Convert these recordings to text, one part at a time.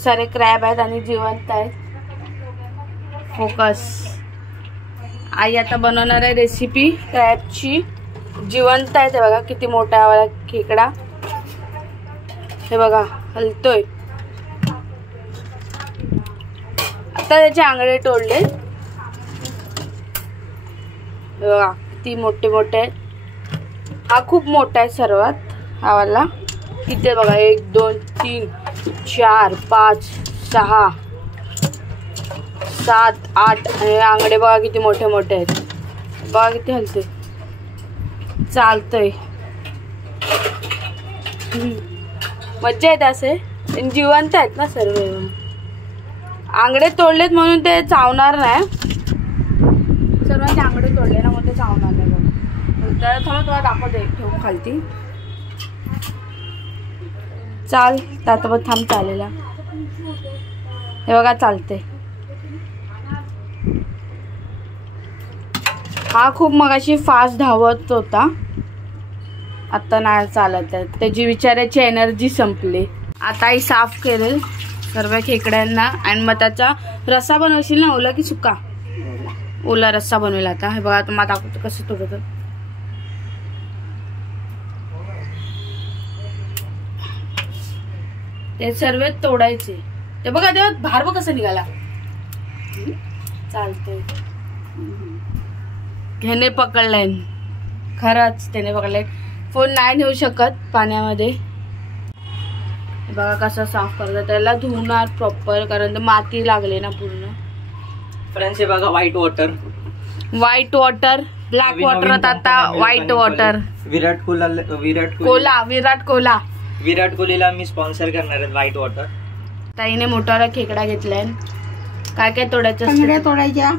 सारे क्रॅब आहेत आणि जिवंत आहेत. फोकस. आई आता बनवणार आहे रेसिपी क्रॅबची. जिवंत आहे ते बघा, किती मोठा वाला खेकडा. हे बघा हलतोय. आता त्याचे आंगडे तोडले. बघा किती मोठे मोठे आहेत. हा खूप मोठा आहे सर्वात. हा वाला किती बघा, 1 2 3 4 5 6 7 8. आणि आंगडे बघा किती मोठे मोठे आहेत. बघा किती हलते, चालतंय. मज्जा येते असे. जिवंत आहेत ना सर्व. आंगडे तोडलेत म्हणून ते चावणार नाही. सर्वांचे आंगडे तोडले ना मग ते चावणार नाही. तर थोडं थोडं दाखवते ठेवून खालती. चाल आता पण थांब चालेला. हे बघा चालते. हा खूप मगाशी फास्ट धावत होता, आता नाही चालत आहे. त्याची विचारायची एनर्जी संपली. आता ही साफ केले सर्व खेकड्यांना आणि मग त्याचा रस्सा बनवशील ना, ओला की सुका? ओला रस्सा बनवेल आता. हे बघा तुम्हाला दाखवतो कसं तोडत. ते सर्व तोडायचे. ते बघा तेव्हा भार बघ कसं निघाला. चालतंय. ह्याने पकडलाय खरंच, त्याने पकडलाय. फोन नाही नेऊ शकत पाण्यामध्ये. बघा कसं साफ करतात. त्याला धुणार प्रॉपर, कारण माती लागले ना पूर्ण. फ्रेंड्स हे बघा white water. White water, black water. आता व्हाईट वॉटर. विराट कोहलीला मी स्पॉन्सर करणार आहे व्हाईट वॉटर. ताईने मोठाला खेकडा घेतलाय. काय काय तोडायचं? तंगड्या तोडायच्या.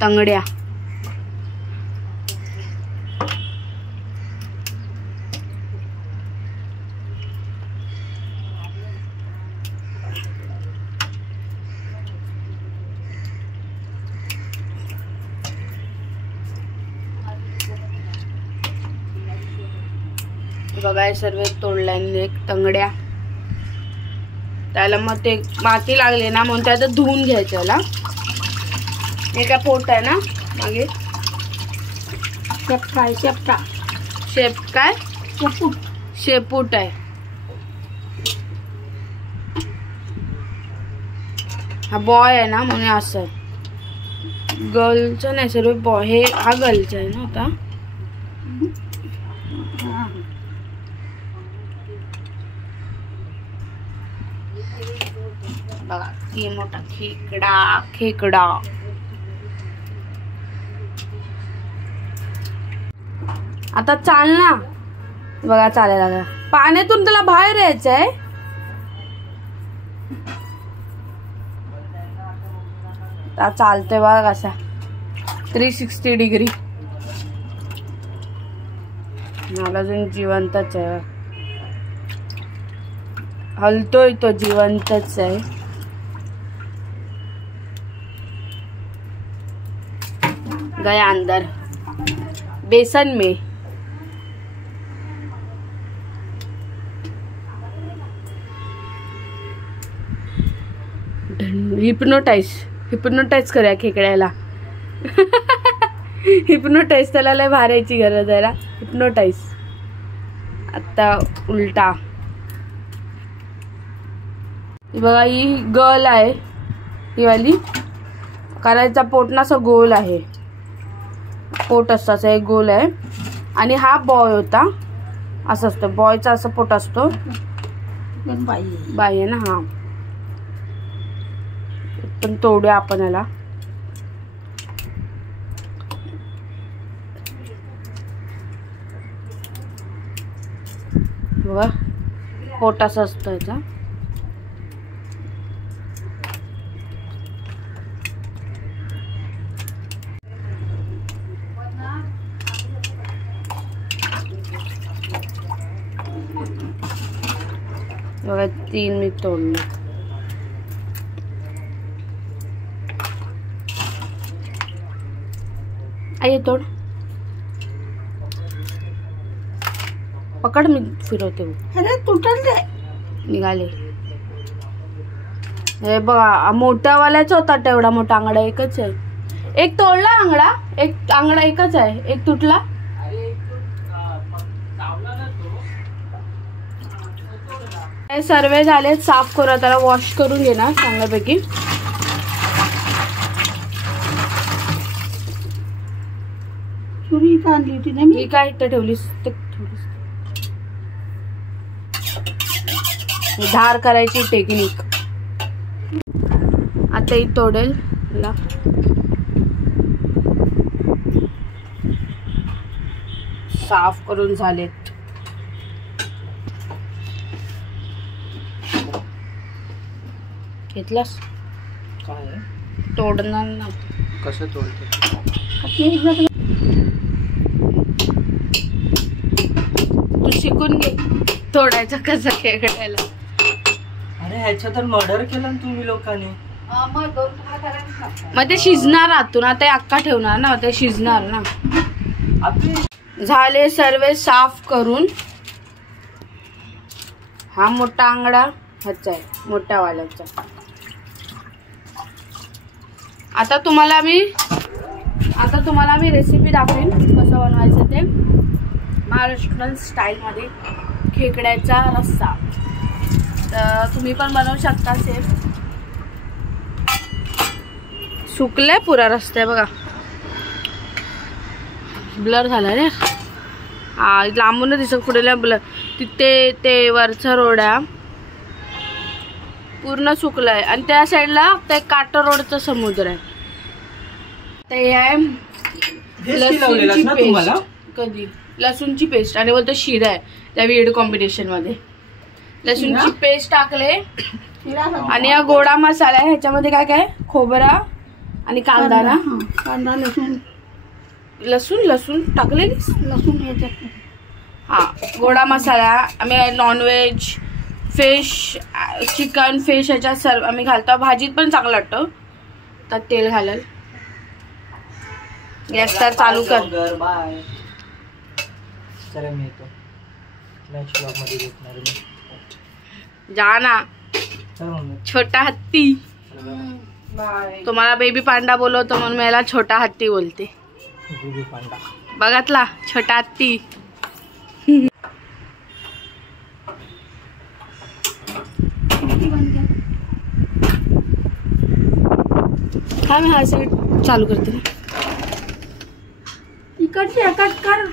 तंगड्या. बघा सर्व तोडल्याने तंगड्या. त्याला मग ते माती लागले ना म्हणून त्यात धुवून घ्यायचं. त्याला हे काय पोट आहे ना मागे. शेपटा. शेप काय? शेपूट आहे. हा बॉय आहे ना म्हणून असं. गर्लचं नाही सर्व बॉय. हे हा गर्लचा आहे ना आता. बघा किती मोठा खेकडा. आता चाल ना. बघा चालायला लागला. पाण्यातून त्याला बाहेर यायचंय. चालतोय बघा कसा 360 डिग्री. मला अजून जिवंतच आहे. हलतोय तो, जिवंतच आहे. गया अंदर बेसन में. हिप्नोटाइज करूया खेकड्याला. हिप्नोटाइज त्याला लय भारायची गरज आहे ना. हिप्नोटाइज. आता उलटा. बघा ही गर्ल आहे ही वाली. करायचा पोट ना असं गोल आहे. पोट असतं एक गोल आहे. आणि हा बॉय होता. असं असतं बॉयचा, असं पोट असतो. बाई आहे ना. हा पण तोडूया आपण याला. बघा पोट असं असतं याचा. बघा 3 मी तोडले. आई तोड. पकड मी फिरवते. अरे तुटल रे. निघाले. हे बघा मोठ्यावाल्याचा होता तेवढा मोठा आंगडा एकच आहे. एक तोडला आंगडा, एक आंगडा एकच आहे, एक तुटला. हे सर्व झाले साफ करू, त्याला वॉश करून घेणार चांगल्यापैकी. आणली होती ना मी काय इथं ठेवलीस ते धार करायची टेक्निक. आता ही तोडेल साफ करून झालेत. घेतलास काय तोडणार ना कसं तोडते? तू शिकून घे तोडायचं कसं खेळायला. अरे ह्याचं तर मर्डर केलं ना तुम्ही लोकांनी. मग ते शिजणार आतून. आता अक्का ठेवणार ना, ते शिजणार ना. झाले सर्व साफ करून. हा मोठा आंगडा ह्याचा आहे, मोठ्या वाल्याचा. आता तुम्हाला मी रेसिपी दाखवेन कसं बनवायचं ते. महाराष्ट्रीयन स्टाईलमध्ये खेकड्याचा रस्सा. तर तुम्ही पण बनवू शकता सेम. सुकलाय पुरा रस्ता आहे बघा. ब्लर झाला रे. हा लांबून दिसत पुढे ब्लर. तिथे ते वरचा रोड आहे पूर्ण सुकलाय. आणि त्या साईडला ते काटा रोडचा समुद्र आहे. ते आहे लसूणची पेस्ट. कधी लसूणची पेस्ट आणि बोलतो शिरा आहे त्या वेड कॉम्बिनेशन मध्ये. लसूणची पेस्ट टाकले आणि हा गोडा मसाला आहे. ह्याच्यामध्ये काय काय खोबरा आणि कांदा ना. कांदा लसूण टाकले. लसूण ह्याच्यात. हा गोडा मसाला. आम्ही नॉनव्हेज फिश चिकन फिश ह्याच्यात सर्व आम्ही घालतो. भाजीत पण चांगलं वाटतं. तर तेल घालेल. गॅस तर चालू कर. बाय. चला मी येतो. नेक्स्ट ब्लॉग मध्ये भेटणार मी. जा ना छोटा हत्ती. तुम्हाला बेबी पांडा बोलवतो म्हणून मला छोटा हत्ती बोलते. बेबी पांडा बघतला छोटा हत्ती. काय मी हा साईड चालू करते. इकडची कट कर.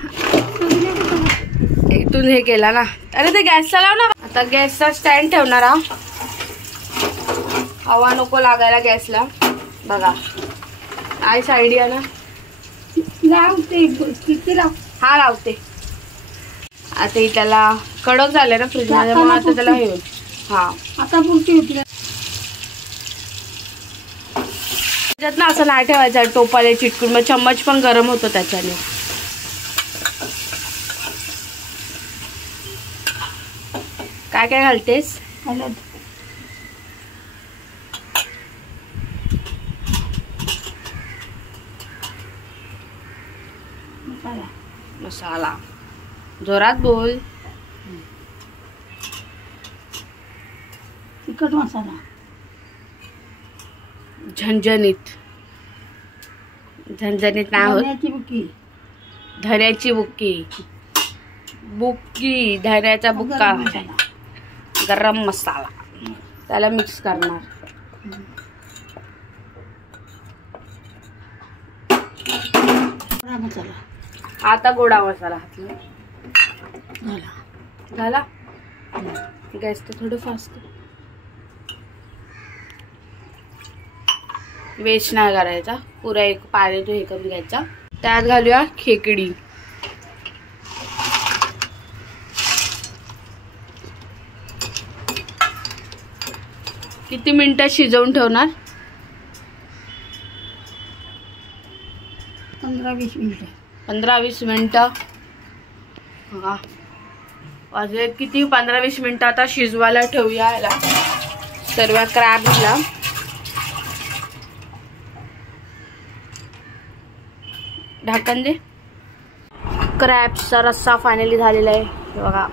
इथून हे केला ना. अरे ते गॅसला लाव ना. आता गॅसचा स्टँड ठेवणार. हवा नको लागायला गॅसला. बघा नाईस आयडिया ना. लावते किती लाव. हा लावते. आता त्याला कडक झाले ना फ्रीज मध्ये म्हणून आता त्याला हे. हा आता पुरती होती. त्याच्यात ना असं नाही ठेवायचं टोपाला चिटकून. मग चम्मच पण गरम होतो त्याच्याने. काय काय घालतेस? हळद मसाला. जोरात बोल. तिखट मसाला. झणझणीत नाही होत. धन्याची बुक्की धन्याचा बुक्का. गरम मसाला. त्याला मिक्स करणार. आता गोडा मसाला झाला. गॅस तर थोडं फास्ट. वेस्ट नाही करायचा. पुरा एक पाणी तो हे करून घ्यायचा. त्यात घालूया खेकडी. किती मिनिटं शिजवून ठेवणार? 15-20 मिनिटं. 15-20 मिनिटं. हा वाजले किती? 15-20 मिनिटं. आता शिजवायला ठेवूया याला सर्व क्रॅब्सला. ढाकण दे. क्रॅब्सचा रस्सा फायनली झालेला आहे बघा.